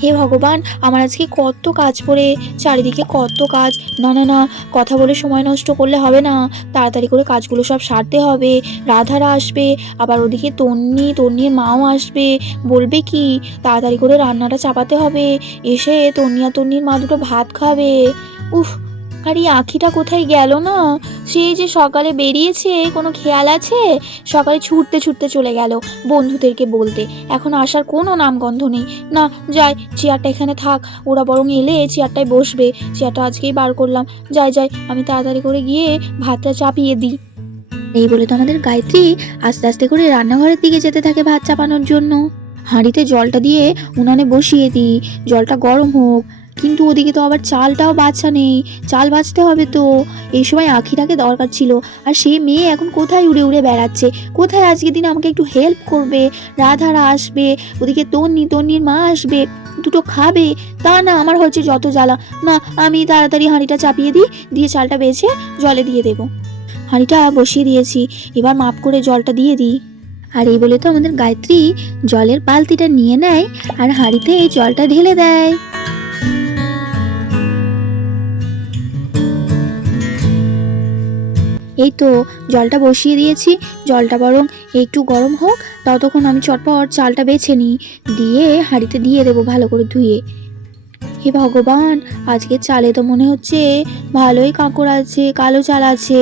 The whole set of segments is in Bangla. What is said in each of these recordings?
হে ভগবান, আমার আজকে কত কাজ পড়ে, চারিদিকে কত কাজ। না না না, কথা বলে সময় নষ্ট করলে হবে না, তাড়াতাড়ি করে কাজগুলো সব সারতে হবে। রাধারা আসবে, আবার ওদিকে তন্নির মাও আসবে, বলবে কি তাড়াতাড়ি করে রান্নাটা চাপাতে হবে। এসে তন্নির মা দুটো ভাত খাবে। উফ, আর এই আখিটা কোথায় গেল না? সেই যে সকালে বেরিয়েছে, কোনো খেয়াল আছে? সকালে ছুটতে ছুটতে চলে গেল বন্ধুদেরকে বলতে, এখন আসার কোনো নামগন্ধ নেই। না, যাই, চেয়ারটা এখানে থাক, ওরা বরং এলে চেয়ারটায় বসবে। চেয়ারটা আজকেই বার করলাম, যাই যাই, আমি তাড়াতাড়ি করে গিয়ে ভাতটা চাপিয়ে দিই। এই বলে তো আমাদের গায়ত্রী আস্তে আস্তে করে রান্নাঘরের দিকে যেতে থাকে ভাত চাপানোর জন্য। হাঁড়িতে জলটা দিয়ে উনানে বসিয়ে দিই, জলটা গরম হোক। কিন্তু ওদিকে তো আবার চালটাও বাছা নেই, চাল বাছতে হবে তো। এই সময় আখিটাকে দরকার ছিল, আর সে মেয়ে এখন কোথায় উড়ে উড়ে বেড়াচ্ছে, কোথায় আজকের দিনে আমাকে একটু হেল্প করবে। রাধারা আসবে, ওদিকে তন্নির মা আসবে, দুটো খাবে। তা না, আমার হচ্ছে যত জ্বালা। না, আমি তাড়াতাড়ি হাঁড়িটা চাপিয়ে দিই, দিয়ে চালটা বেছে জলে দিয়ে দেবো। হাঁড়িটা বসিয়ে দিয়েছি, এবার মাপ করে জলটা দিয়ে দিই। আর এই বলে তো আমাদের গায়ত্রী জলের বালতিটা নিয়ে নেয় আর হাঁড়িতে এই জলটা ঢেলে দেয়। এই তো জলটা বসিয়ে দিয়েছি, জলটা বরং একটু গরম হোক, ততক্ষণ আমি চটপট চালটা বেছে নিই, দিয়ে হাঁড়িতে দিয়ে দেবো ভালো করে ধুয়ে। হে ভগবান, আজকে চালে তো মনে হচ্ছে ভালোই কাঁকড় আছে, কালো চাল আছে।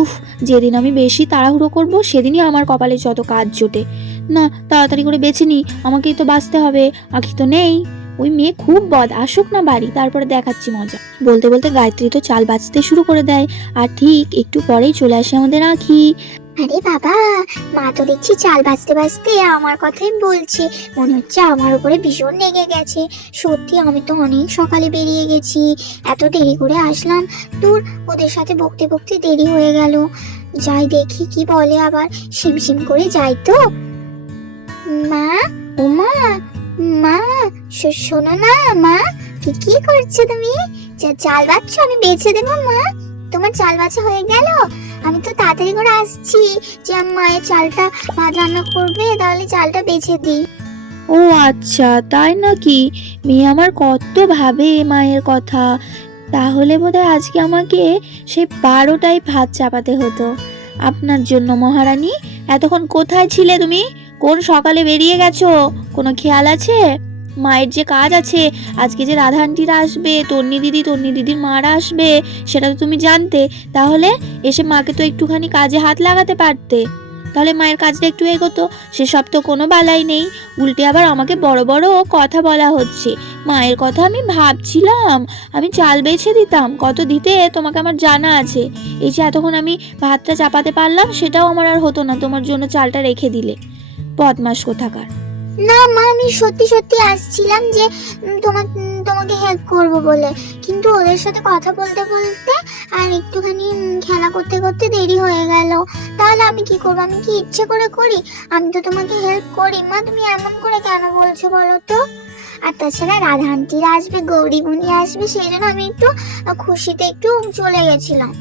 উফ, যেদিন আমি বেশি তাড়াহুড়ো করব সেদিনই আমার কপালে যত কাজ জোটে। না, তাড়াতাড়ি করে বেছে নিই, আমাকেই তো বাঁচতে হবে। আখি তো নেই, ওই মেয়ে খুব বদ, আসুক না বাড়ি, তারপরে দেখাচ্ছি মজা। বলতে বলতে গায়ত্রী তো চাল বাছতে শুরু করে দেয়, আর ঠিক একটু পরেই চলে আসে আমাদের আখি। আরে বাবা, মা তো দেখছি চাল বাঁচতে বাঁচতে আমার কথাই বলছে, মনে হচ্ছে আমার উপরে ভীষণ রেগে গেছে। সত্যি আমি তো অনেক সকালে বেরিয়ে গেছি, এত দেরি করে আসলাম। দূর, ওদের সাথে বকতে বকতে দেরি হয়ে গেল। যাই দেখি কি বলে, আবার শিমশিম করে যাই তো। মা, ও মা, মা, শোনো না মা, কি করছো তুমি? চাল বাচ্চো, আমি বেছে দেবো মা। তোমার চাল বাছা হয়ে গেল? আমি তো তাড়াতাড়ি করে আসছি, যে মায়ের চালটা ভাত রান্না করবে, তাহলে চালটা বেছে দিই। ও আচ্ছা, তাই নাকি? মেয়ে আমার কত ভাবে মায়ের কথা। তাহলে বোধহয় আজকে আমাকে সেই 12টায় ভাত চাপাতে হতো। আপনার জন্য মহারানী। এতক্ষণ কোথায় ছিলে তুমি? কোন সকালে বেরিয়ে গেছো? কোনো খেয়াল আছে? মায়ের যে কাজ আছে, আজকে যে রাধা আন্টিরা আসবে, তন্নি দিদির মারা আসবে, সেটা তো তুমি জানতে। তাহলে এসে মাকে তো একটুখানি কাজে হাত লাগাতে পারতে, তাহলে মায়ের কাজটা একটু এগোতো। সেসব তো কোনো বালাই নেই, উল্টে আবার আমাকে বড় বড় কথা বলা হচ্ছে। মায়ের কথা আমি ভাবছিলাম, আমি চাল বেছে দিতাম, কত দিতে তোমাকে আমার জানা আছে। এই যে এতক্ষণ আমি ভাতটা চাপাতে পারলাম, সেটাও আমার আর হতো না তোমার জন্য চালটা রেখে দিলে। বদমাস কোথাকার। না মা, আমি সত্যি সত্যি আসছিলাম যে তোমাকে হেল্প করব বলে, কিন্তু ওদের সাথে কথা বলতে বলতে আর একটুখানি খেলা করতে করতে দেরি হয়ে গেল। তাহলে আমি কি করব? আমি কি ইচ্ছে করে করি? আমি তো তোমাকে হেল্প করি মা, তুমি এমন করে কেন বলছো বলো তো? আর তাছাড়া রাধা আন্টিরা আসবে, গৌরী বুনি আসবে, সেই জন্য আমি একটু খুশিতে একটু চলে গেছিলাম।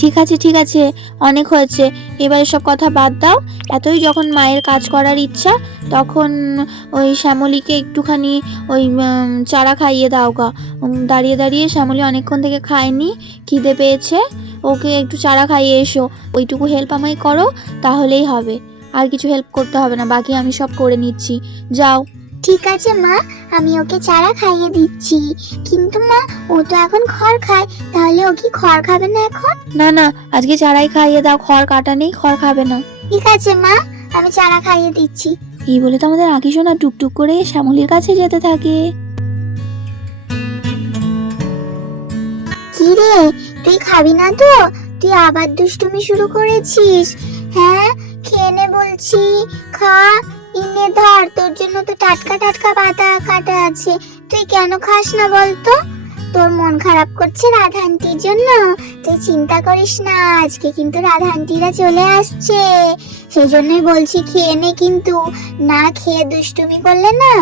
ঠিক আছে, অনেক হয়েছে, এবার এসব কথা বাদ দাও। এতই যখন মায়ের কাজ করার ইচ্ছা, তখন ওই শ্যামলীকে একটুখানি ওই চারা খাইয়ে দাও গা। দাঁড়িয়ে দাঁড়িয়ে শ্যামলী অনেকক্ষণ থেকে খায়নি, খিদে পেয়েছে, ওকে একটু চারা খাইয়ে এসো। ওইটুকু হেল্প আমায় করো, তাহলেই হবে। আর কিছু হেল্প করতে হবে না, বাকি আমি সব করে নিচ্ছি, যাও। ঠিক আছে মা, আমি ওকে চারা খাইয়ে দিচ্ছি। কিন্তু মা, ও তো এখন খড় খায়, তাহলে ও কি খড় খাবে না এখন? না না, আজকে চারাই খাইয়ে দাও, খড় কাটা নেই, খড় খাবে না। ঠিক আছে মা, আমি চারা খাইয়ে দিচ্ছি। এই বলে তো আমাদের আঁকি সোনা টুকটুক করে শ্যামলীর কাছে যেতে থাকে। কি রে, তুই খাবি না তো? তুই আবার দুষ্টুমি শুরু করেছিস? হ্যাঁ, খেয়ে নে বলছি, খা। ইনে ধর, তোর জন্য তো টাটকা টাটকা পাতা কাটা আছে, তুই কেন খাস না বলতো? তোর মন খারাপ করছে রাধা আন্টির জন্য? তুই চিন্তা করিস না, আজকে কিন্তু রাধা আন্টিরা চলে আসছে, সেই জন্যই বলছি খেয়ে নে। কিন্তু না খেয়ে দুষ্টুমি করলে না,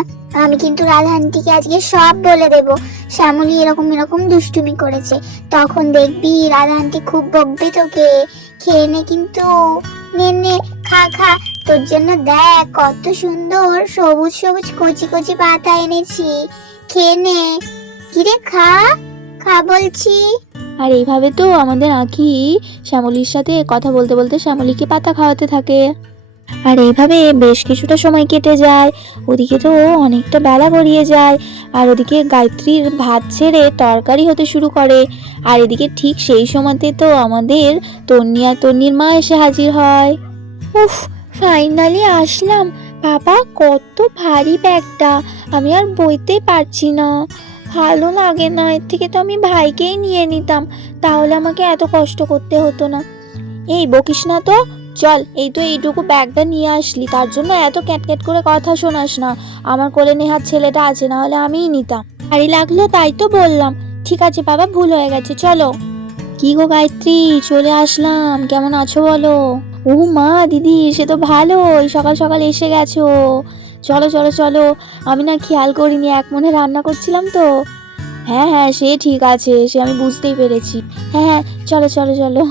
আমি কিন্তু রাধা আন্টিকে আজকে সব বলে দেব শ্যামলী এরকম এরকম দুষ্টুমি করেছে। তখন দেখবি রাধা আন্টি খুব বকবে তোকে। খেয়ে নে কিন্তু, নে নে, খা খা, তোর জন্য দেখ কত সুন্দর সবুজ সবুজ কচি কচি পাতা এনেছি, খেয়ে নে। কিরে খা, খা বলছি। আর এইভাবে তো আমাদের আঁখি শ্যামলীর সাথে কথা বলতে বলতে শ্যামলীকে পাতা খাওয়াতে থাকে। আর এইভাবে বেশ কিছুটা সময় কেটে যায়। ওদিকে তো অনেকটা বেলা গড়িয়ে যায়। আর ওদিকে গায়ত্রীর ভাত ছেড়ে তরকারি হতে শুরু করে। আর এদিকে ঠিক সেই সময়তে তো আমাদের তন্নি আর তন্নির মা এসে হাজির হয়। উফ, ফাইনালি আসলাম। বাবা, কত ভারী ব্যাগটা, আমি আর বইতে পারছি না, ভালো লাগে না। এর থেকে তো আমি ভাইকেই নিয়ে নিতাম, তাহলে আমাকে এত কষ্ট করতে হতো না। এই বকিস না তো, চল। এই তো এইটুকু ব্যাগটা নিয়ে আসলি, তার জন্য এত ক্যাটক্যাট করে কথা শোনাস না। আমার কোলে নেহার ছেলেটা আছে, না হলে আমিই নিতাম। ভারী লাগলো তাই তো বললাম। ঠিক আছে বাবা, ভুল হয়ে গেছে, চলো। কি গো গায়ত্রী, চলে আসলাম, কেমন আছো বলো? ও মা, দিদি সে তো ভালোই, সকাল সকাল এসে গেছো। চলো চলো চলো, আমি না খেয়াল করিনি, এক মনে রান্না করছিলাম তো। হ্যাঁ হ্যাঁ, সে ঠিক আছে, সে আমি বুঝতেই পেরেছি। হ্যাঁ হ্যাঁ, চলো চলো চলো,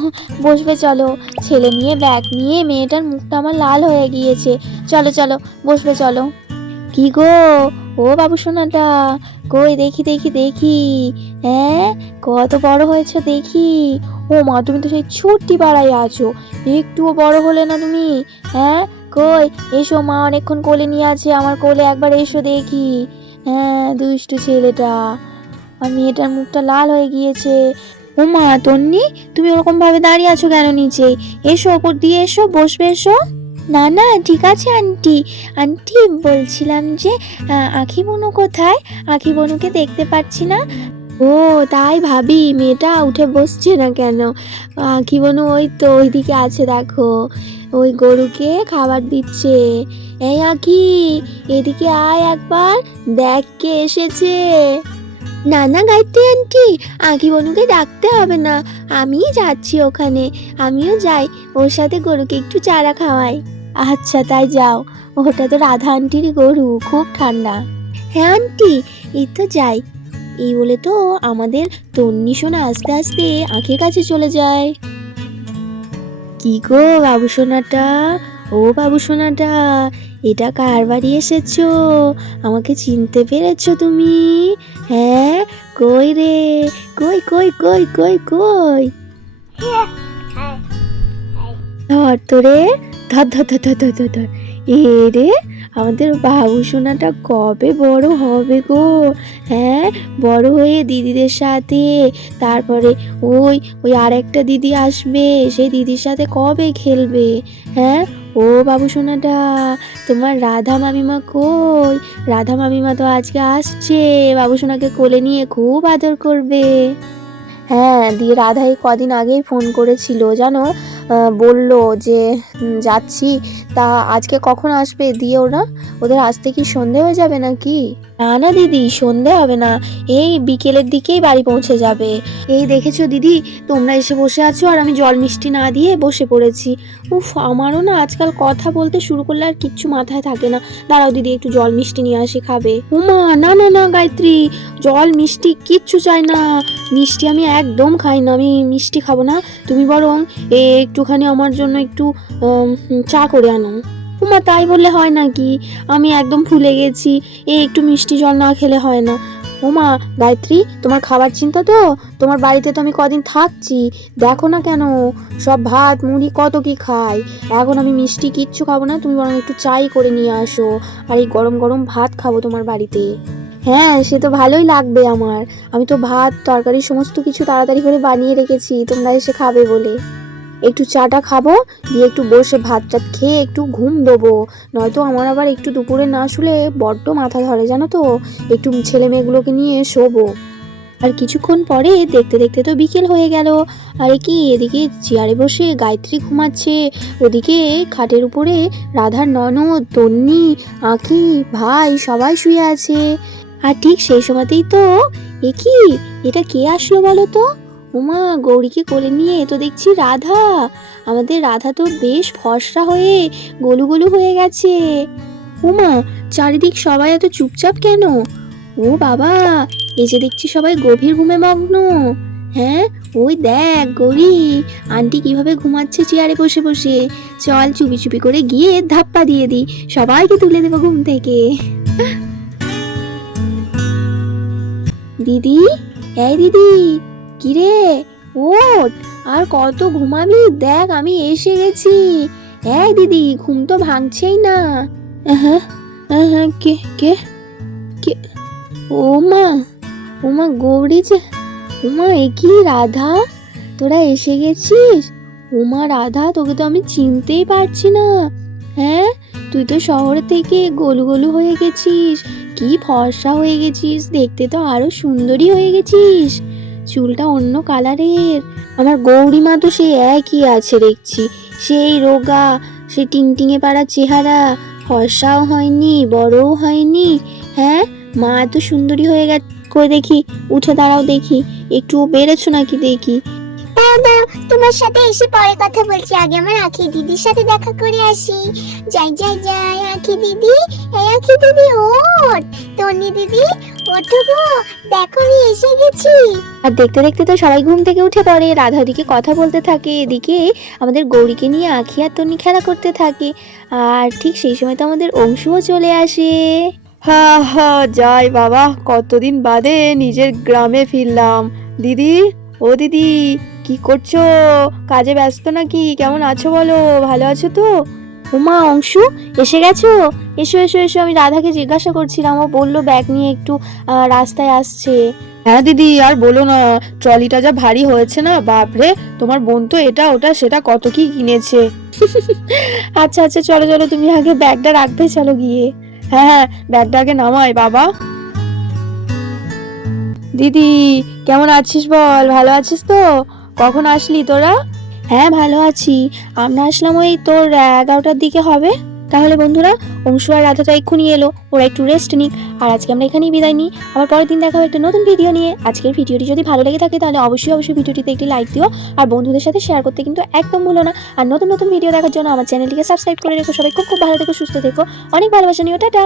বসবে চলো। ছেলে নিয়ে ব্যাগ নিয়ে মেয়েটার মুখটা আমার লাল হয়ে গিয়েছে। চলো চলো, বসবে চলো। কি গো, ও বাবু সোনাটা, কই দেখি দেখি দেখি। হ্যাঁ, কত বড় হয়েছে দেখি। ও মা, তুমি তো সেই ছোট্টি পাড়ায় আছো, একটুও বড় হলে না তুমি। হ্যাঁ, কই এসো, মা অনেকক্ষণ কোলে নিয়ে আছে, আমার কোলে একবার এসো দেখি। হ্যাঁ, দুষ্টু ছেলেটা। আর মেয়েটার মুখটা লাল হয়ে গিয়েছে। ও মা, তন্নি তুমি ওরকম ভাবে দাঁড়িয়ে আছো কেন নিচে? এসো, ওপর দিয়ে এসো, বসবে এসো। না না, ঠিক আছে আন্টি। আন্টি, বলছিলাম যে আখি বনু কোথায়? আখি বনুকে দেখতে পাচ্ছি না। ও তাই ভাবি, মেয়েটা উঠে বসছে না কেন? আখি বনু ওই তো ওইদিকে আছে, দেখো, ওই গরুকে খাবার দিচ্ছে। এই আখি, এদিকে আয় একবার, দেখ কে এসেছে। না না গায়ত্রী আন্টি, আখি বনুকে ডাকতে হবে না, আমিই যাচ্ছি ওখানে। আমিও যাই, ওর সাথে গরুকে একটু চারা খাওয়াই। আচ্ছা তাই যাও, ওটা তো রাধা আন্টির গরু, খুব ঠান্ডা। হ্যাঁ আন্টি, এই তো যাই। এই বলে তো আমাদের তন্নি সোনা আস্তে আস্তে আঁখির কাছে চলে যায়। কি গো বাবু সোনাটা, ও বাবু সোনাটা, এটা কার বাড়ি এসেছো? আমাকে চিনতে পেরেছো তুমি? হ্যাঁ, কই রে, কই কই কই কই কই? ধর তোরে, ধর ধর ধর ধর ধর ধর ধর। এ রে, আমাদের বাবু সোনাটা কবে বড় হবে গো? হ্যাঁ, বড় হয়ে দিদিদের সাথে, তারপরে ওই ওই আর একটা দিদি আসবে, সেই দিদির সাথে কবে খেলবে? হ্যাঁ, ও বাবু সোনাটা, তোমার রাধা মামিমা কই? রাধা মামিমা তো আজকে আসছে, বাবু সোনাকে কোলে নিয়ে খুব আদর করবে। হ্যাঁ, দিয়ে রাধা এই কদিন আগেই ফোন করেছিল জানো, বলল যে যাচ্ছি। তা আজকে কখন আসবে? দিয়ে ওদের আসতে কি সন্ধে হয়ে যাবে নাকি? না না দিদি, সন্ধে হবে না, এই বিকেলের দিকেই বাড়ি পৌঁছে যাবে। এই দেখেছো দিদি, তোমরা এসে বসে আছো আর আমি জল মিষ্টি না দিয়ে বসে পড়েছি। উফ, আমারও না আজকাল কথা বলতে শুরু করলে আর কিচ্ছু মাথায় থাকে না। দাঁড়াও দিদি, একটু জল মিষ্টি নিয়ে আসি, খাবে? উমা, না না না গায়ত্রী, জল মিষ্টি কিচ্ছু চাই না। মিষ্টি আমি একদম খাই না, আমি মিষ্টি খাবো না। তুমি বরং একটুখানি আমার জন্য একটু চা করে আনো। উমা, তাই বললে হয় নাকি? আমি একদম ভুলে গেছি, একটু মিষ্টি জল না খেলে হয় না। ওমা গায়ত্রী, তোমার খাবার চিন্তা তো, তোমার বাড়িতে তো আমি কদিন থাকছি, দেখো না কেন সব ভাত মুড়ি কত কি খাই। এখন আমি মিষ্টি কিচ্ছু খাবো না, তুমি বরং একটু চাই করে নিয়ে আসো, আর এই গরম গরম ভাত খাবো তোমার বাড়িতে। হ্যাঁ, সে তো ভালোই লাগবে আমার, আমি তো ভাত তরকারি সমস্ত কিছু তাড়াতাড়ি করে বানিয়ে রেখেছি তোমরা এসে খাবে বলে। একটু চাটা খাবো, দিয়ে একটু বসে ভাত টাত খেয়ে একটু ঘুম দেবো, নয়তো আমার আবার একটু দুপুরে না শুলে বড্ড মাথা ধরে জানো তো, একটু ছেলে মেয়েগুলোকে নিয়ে শোবো। আর কিছুক্ষণ পরে দেখতে দেখতে তো বিকেল হয়ে গেল। আরে কি, এদিকে চেয়ারে বসে গায়ত্রী ঘুমাচ্ছে, ওদিকে খাটের উপরে রাধার ননদ তন্নি আঁখি ভাই সবাই শুয়ে আছে। আর ঠিক সেই সময়তেই তো, এ কি, এটা কে আসলো বলো তো? উমা, গৌরীকে কোলে নিয়ে তো দেখছি রাধা। আমাদের রাধা তো বেশ ফর্সা হয়ে গোলু গোলু হয়ে গেছে। উমা, চারিদিক সবাই এত চুপচাপ কেন? ও বাবা, এই যে দেখছি সবাই গভীর ঘুমে মগ্ন। হ্যাঁ, ওই দেখ গৌরী, আন্টি কিভাবে ঘুমাচ্ছে চেয়ারে বসে বসে। চল চুপি চুপি করে গিয়ে ধাপ্পা দিয়ে দিই, সবাইকে তুলে দেবো ঘুম থেকে। দিদি, এই দিদি, কিরে, ওঠ, আর কত ঘুমাবি? দেখ আমি এসে গেছি। এই দিদি, ঘুম তো ভাঙছেই না। হ্যাঁ হ্যাঁ, কে কে কে? ও মা, ও মা, গৌরী যে, উমা, এ কি রাধা, তোরা এসে গেছিস? উমা রাধা, তোকে তো আমি চিনতেই পারছি না। হ্যাঁ, তুই তো শহর থেকে গোলু গোলু হয়ে গেছিস, কি ফর্সা হয়ে গেছিস, দেখতে তো আরো সুন্দরী হয়ে গেছিস, চুলটা অন্য কালারের। আমার গৌরী মা তো সেই একই আছে দেখছি, সেই রোগা, সে টিংটিঙে পাড়া চেহারা, ফর্সাও হয়নি, বড়ও হয়নি। হ্যাঁ, মা এত সুন্দরী হয়ে গেছে। কই দেখি, উঠে দাঁড়াও দেখি, একটু বেড়েছো নাকি দেখি। দাঁড়াও, তোমার সাথে এসে পরে কথা বলছি, আগে আমার আখি দিদির সাথে দেখা করে আসি। যাই যাই যাই, আখি দিদি, এই আখি দিদি ওঠ, তনি দিদি ওঠো গো, দেখো আমি এসে গেছি। আর দেখতে দেখতে তো সবাই ঘুম থেকে উঠে পড়ে, রাধা ওদিকে কথা বলতে থাকে, এদিকে আমাদের গৌরীকে নিয়ে আখি আর তন্নি খেলা করতে থাকে। আর ঠিক সেই সময় তো আমাদের অংশুও চলে আসে। হা হা, যাই বাবা, কতদিন বাদে নিজের গ্রামে ফিরলাম। দিদি, ও দিদি, কি করছো? কাজে ব্যস্ত নাকি? কেমন আছো বলো, ভালো আছো তো? উমা, অংশু এসে গেছো? এসো এসো এসো, আমি রাধাকে জিজ্ঞাসা করছিলাম, ও বললো ব্যাগ নিয়ে একটু রাস্তায় আসছে। হ্যাঁ দিদি, আর বলো না, ট্রলিটা যা ভারী হয়েছে না, বাপরে, তোমার বোন তো এটা ওটা সেটা কত কি কিনেছে। আচ্ছা আচ্ছা, চলো চলো, তুমি আগে ব্যাগটা রাখবে, চলো গিয়ে। হ্যাঁ হ্যাঁ, ব্যাগটা আগে নামাই বাবা। দিদি, কেমন আছিস বল, ভালো আছিস তো? কখন আসলি তোরা? হ্যাঁ, ভালো আছি। আমরা আসলাম ওই তোর 11টার দিকে হবে। তাহলে বন্ধুরা, অংশু আর রাধা তো এক্ষুনি এলো, ওরা একটু রেস্ট নিক। আর আজকে আমরা এখানেই বিদায় নিই, আবার পরের দিন দেখা হবে একটা নতুন ভিডিও নিয়ে। আজকের ভিডিওটি যদি ভালো লেগে থাকে তাহলে অবশ্যই অবশ্যই ভিডিওটিতে একটি লাইক দিও, আর বন্ধুদের সাথে শেয়ার করতে কিন্তু একদম ভুলো না। আর নতুন নতুন ভিডিও দেখার জন্য আমার চ্যানেলটিকে সাবস্ক্রাইব করে রেখো। সবাই খুব খুব ভালো থেকো, সুস্থ থেকো, অনেক ভালোবাসা নিও, টাটা।